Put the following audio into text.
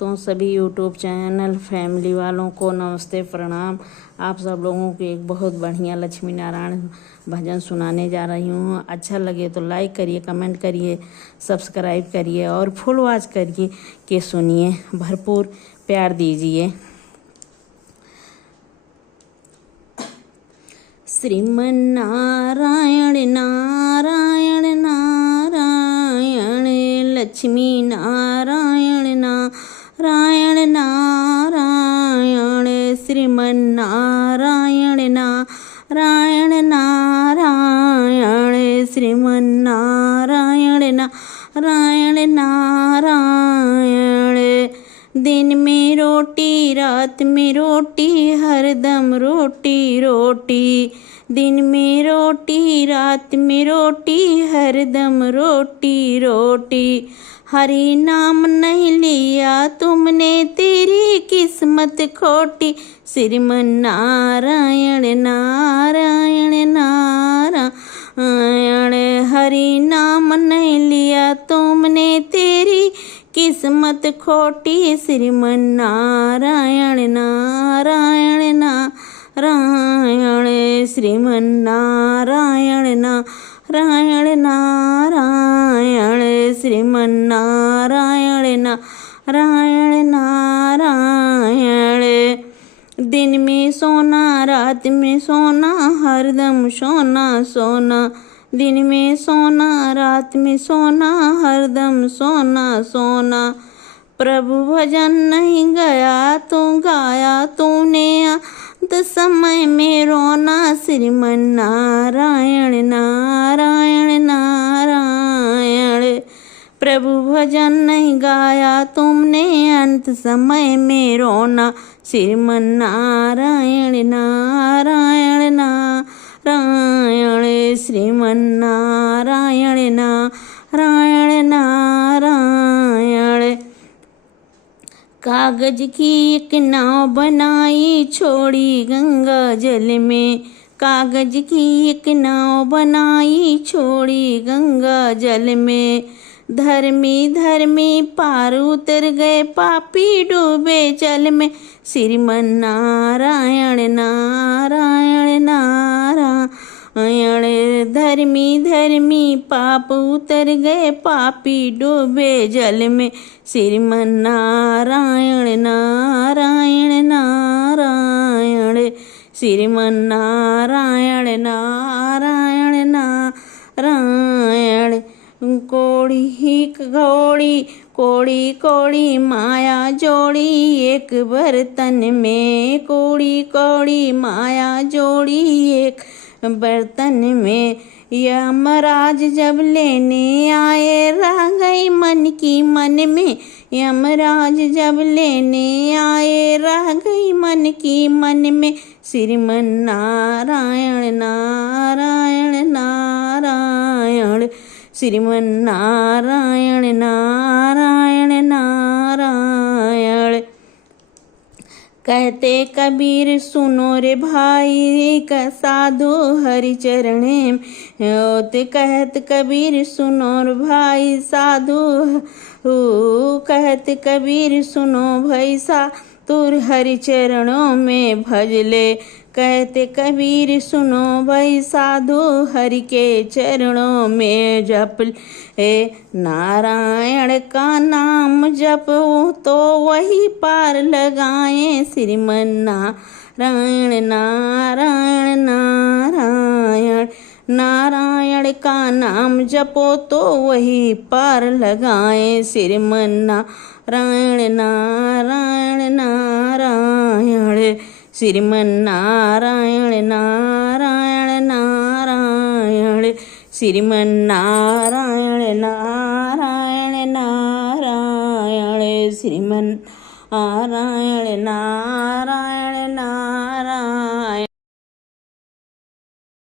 दोस्तों, सभी YouTube channel family वालों को नमस्ते प्रणाम। आप सब लोगों को एक बहुत बढ़िया लक्ष्मी नारायण भजन सुनाने जा रही हूँ। अच्छा लगे तो लाइक करिए, कमेंट करिए, सब्सक्राइब करिए और फुल वॉच करिए कि सुनिए, भरपूर प्यार दीजिए। श्रीमन्नारायण नारायण नारायण, लक्ष्मी नारायण नारायण नारायण, श्रीमन्नारायण नारायण नारायण, श्रीमन्नारायण नारायण नारायण। दिन में रोटी, रात में रोटी, हरदम रोटी रोटी। दिन में रोटी, रात में रोटी, हरदम रोटी रोटी। हरि नाम नहीं लिया तुमने, तेरी किस्मत खोटी। श्रीमन्नारायण नारायण नारायण, हरि नाम नहीं लिया तुमने, तेरी किस्मत खोटी। श्रीमन्नारायण नारायण नारायण, श्रीमन्नारायण नारायण नारायण, श्रीमन्नारायण नारायण नारायण। दिन में सोना, रात में सोना, हरदम सोना सोना। दिन में सोना, रात में सोना, हरदम सोना सोना। प्रभु भजन नहीं गया तो गाया तूने, अंत समय में रोना। श्रीमन्नारायण नारायण नारायण, प्रभु भजन नहीं गाया तुमने, अंत समय में रोना। श्रीमन्नारायण नारायण नारायण, श्रीमन्नारायण नारायण नारायण। कागज की एक नाव बनाई, छोड़ी गंगा जल में। कागज की एक नाव बनाई, छोड़ी गंगा जल में। धर्मी धर्मी पार उतर गए, पापी डूबे जल में। श्रीमन्नारायण नारायण नारायण, धर्मी धर्मी पाप उतर गए, पापी डूबे जल में। श्रीमन्नारायण नारायण नारायण, श्रीमन्नारायण नारायण नारायण। कोड़ी ही कोड़ी, कोड़ी कोड़ी माया जोड़ी, एक बर्तन में। कोड़ी कोड़ी माया जोड़ी, एक बर्तन में। यमराज जब लेने आए, रह गई मन की मन में। यमराज जब लेने आए, रह गई मन की मन में। श्रीमन्नारायण नारायण नारायण, श्रीमन्नारायण नारायण नारायण। कहते कबीर सुनो रे भाई, का साधु हरि चरणे होते। कहत कबीर सुनो रे भाई, साधु कहत कबीर सुनो भाई, साधु हरि चरणों में भज ले। कहते कबीर सुनो भाई, साधु हरि के चरणों में जप ले। नारायण का नाम जपो तो वही पार लगाए। श्रीमन्नारायण नारायण नारायण, नारायण का नाम जपो तो वही पार लगाए। श्रीमन्नारायण नारायण नारायण, श्रीमन्नारायण नारायण नारायण, श्रीमन्नारायण नारायण नारायण, श्रीमन्नारायण नारायण नारायण।